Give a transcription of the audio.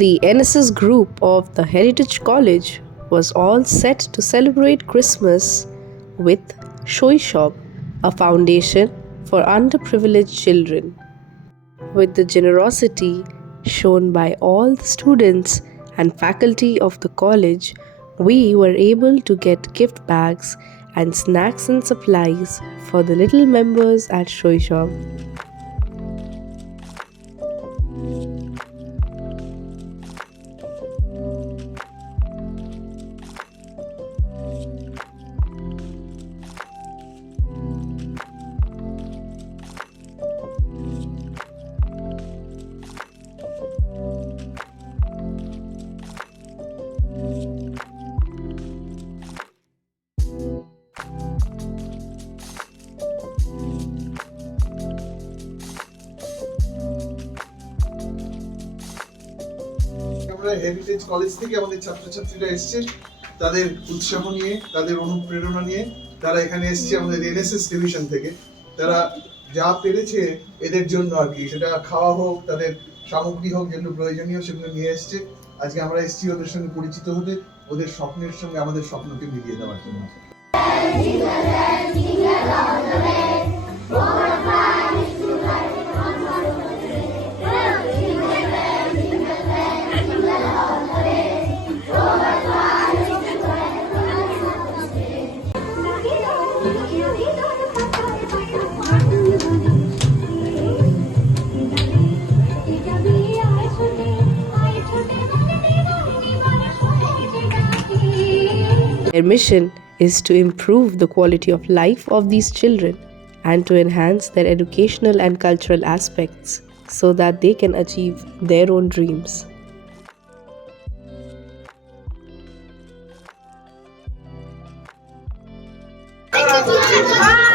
The NSS group of the Heritage College was all set to celebrate Christmas with Shoishop, a foundation for underprivileged children. With the generosity shown by all the students and faculty of the college, we were able to get gift bags and snacks and supplies for the little members at Shoishop. আমরা heritage college থেকে আমাদের ছাত্রছাত্রীরা এসেছে তাদের উৎসাহ নিয়ে, তাদের অনুপ্রেরণা নিয়ে তারা এখানে এসেছে আমাদের এনএসএস ডিভিশন থেকে। তারা যা পেরেছে এদের জন্য আর কি, সেটা খাওয়া হোক, তাদের সামগ্রী হোক, যেগুলো প্রয়োজনীয় সেগুলো নিয়ে এসেছে। আজকে আমরা এসেছি ওদের সঙ্গে পরিচিত হতে, ওদের স্বপ্নের সঙ্গে আমাদের স্বপ্নকে মিলিয়ে দেওয়ার জন্য। Their mission is to improve the quality of life of these children and to enhance their educational and cultural aspects so that they can achieve their own dreams. Thank you.